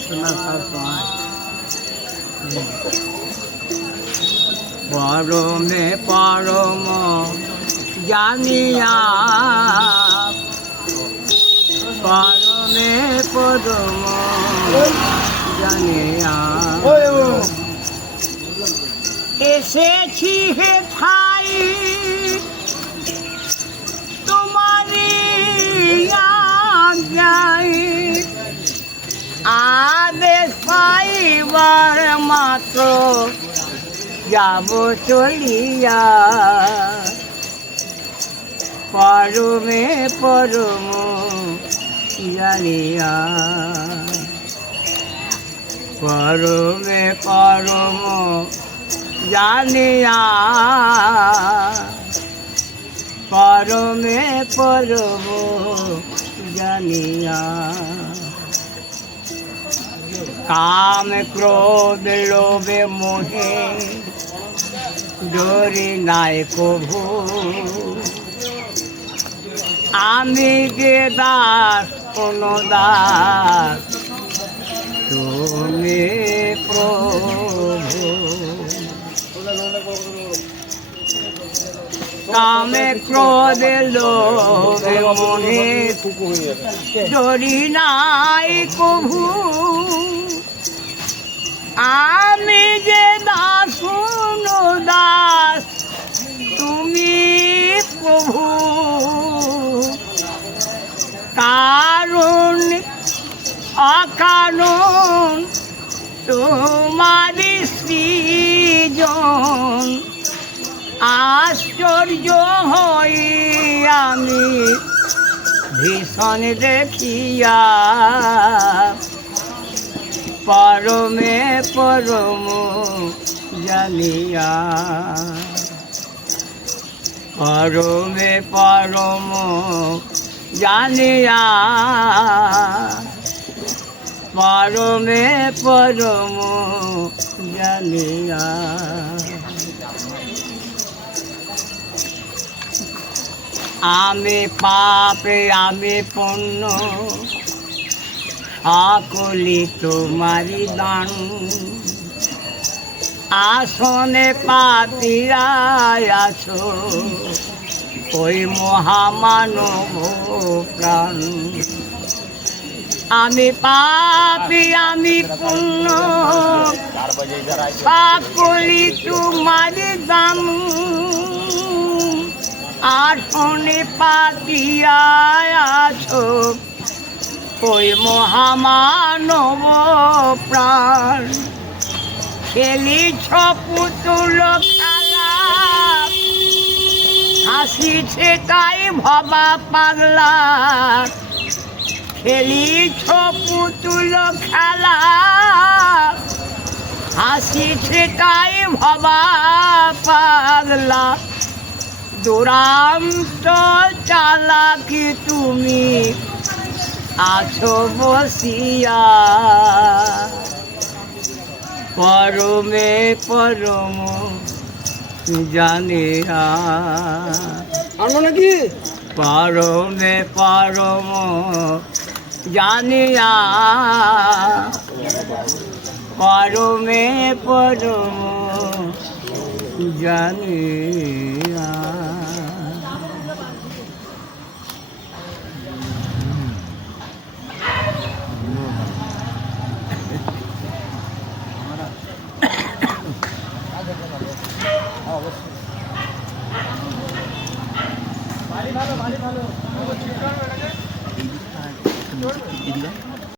পাইছো সব সময় পরমে পরম জানিয়া পরমে পরম জানিয়া এসেছি হে ঠাই পাইবার মাত্র যাব চলিয়া। পরমে পরম জানিয়া। পরমে পরম জানিয়া। পরমে পরম জানিয়া। কাম ক্রোধ লোভে মোহে। ডরি নাই কভু। আমি যে দাস, কোন দাস? তুমি প্রভু। কামে ক্রোধে লোভে মনে ডরি নাই কভু। আমি যে দাস দাস, তুমি প্রভু। কারণ অকারণ তোমারি সৃজন। আশ্চর্য হই আমি, ভীষণ দেখিয়া পরমে পরম জানিয়া। পরমে পরম জানিয়া। পরমে পরম জালিয়া আমি পাপে আমি পণ্য সকলি তোমারি দান আসনে পাতিয়ায় আছো ওই মহামানব প্রাণ আমি পাপি, আমি পুণ্য। সকলি তোমারি দাম আসনে পাতিয়ায় আছো ওই মহামানব প্রাণ? খেলিছ পুতুল খেলা। হাসিছে তাই ভবা পাগলা। খেলিছ পুতুল খেলা। হাসিছে তাই ভবা পাগলা। দুরান্ত চালাকি তুমি আছো বসিয়া পরমে পরম জানিয়া। আনব নাকি পরমে পরম জানিয়া। পরমে পরম জানিয়া। এদিকে